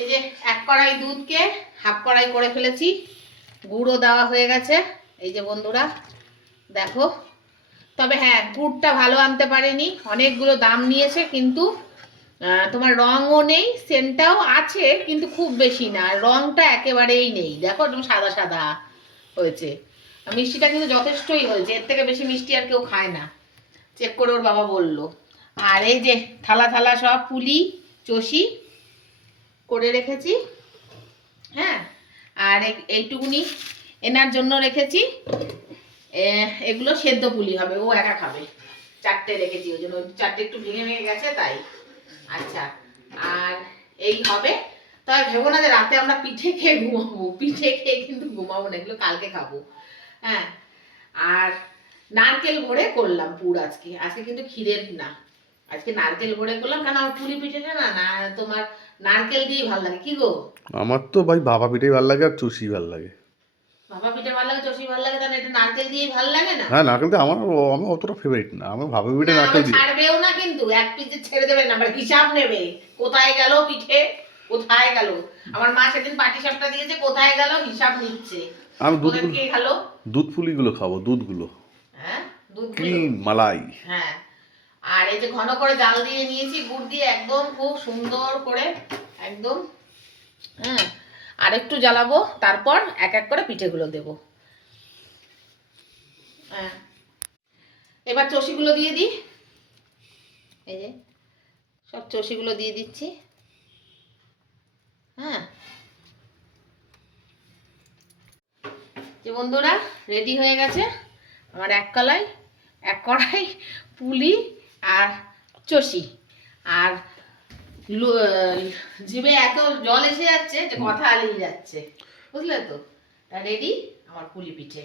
এই যে 1 কড়াই দুধকে হাফ কড়াই করে ফেলেছি, গুঁড়ো দেওয়া হয়ে গেছে। এই যে বন্ধুরা দেখো, তবে হ্যাঁ গুড়টা ভালো আনতে পারেনি, অনেকগুলো দাম নিয়েছে, কিন্তু তোমার রঙও নেই, সেন্টটাও আছে কিন্তু খুব বেশি না, রঙটা একেবারেই নেই। দেখো একদম সাদা সাদা হয়েছে। মিষ্টিটা কিন্তু যথেষ্টই হয়েছে, এর থেকে বেশি মিষ্টি আর কেউ খায় না, চেক করে ওর বাবা বলল। আর এই যে থালা থালা সব পুলি চষি করে রেখেছি। হ্যাঁ, আর এইটুকুনি এনার জন্য রেখেছি, এগুলো সেদ্ধ পুলি হবে, ও একা খাবে। 4টে রেখেছি, ওই জন্য 4টে একটু ভেঙে ভেঙে গেছে তাই। আচ্ছা, আর এই হবে। তবে ভেবো না যে রাতে আমরা পিঠে খেয়ে ঘুমাবো, পিঠে খেয়ে কিন্তু ঘুমাবো না, এগুলো কালকে খাবো। হ্যাঁ, আর নারকেল ভরে করলাম পুর আজকে। আজকে কিন্তু ক্ষীরের না, আজকে নারকেল ভরে করলাম, কারণ আমার পুলি পিঠেটা না তোমার নারকেল দিয়ে ভালো লাগে। কি গো? আমার তো ভাই ভাপা পিঠেই ভালো লাগে আর চুষি ভালো লাগে। ভাপা পিঠে ভালো লাগে, চষি ভালো লাগে, তাহলে এটা নারকেল দিয়েই ভালো লাগে না? হ্যাঁ, নারকেল দিয়ে আমি অতটা ফেভারিট না, আমার ভাপা পিঠে না নারকেল আবার দিয়ে। ছাড়বেও না, কিন্তু এক পিস ছেড়ে দেবে না, আবার হিসাব নেবে কোথায় গেল পিঠে, কোথায় গেল। আমার মা সেদিন পাটিসাপটা দিয়েছে, কোথায় গেল হিসাব নিচ্ছে। আমি ওদের কে খালো? দুধ পুলিগুলো খাবো, দুধগুলো হ্যাঁ, দুধ ক্রিম মালাই। হ্যাঁ, আর এই যে ঘন করে জাল দিয়ে নিয়েছি গুড় দিয়ে, একদম খুব সুন্দর করে একদম। হ্যাঁ, আর একটু জ্বালাবো, তারপর এক এক করে পিঠেগুলো দেবো। হ্যাঁ, এবার চষিগুলো দিয়ে দিই। এই যে সব চষিগুলো দিয়ে দিচ্ছি। হ্যাঁ, যে বন্ধুরা রেডি হয়ে গেছে আমার এক কড়াই পুলি আর চষি। আর জিভে এত জল এসে যাচ্ছে যে কথা আলিয়ে যাচ্ছে, বুঝলে তো? রেডি আমার পুলি পিঠে।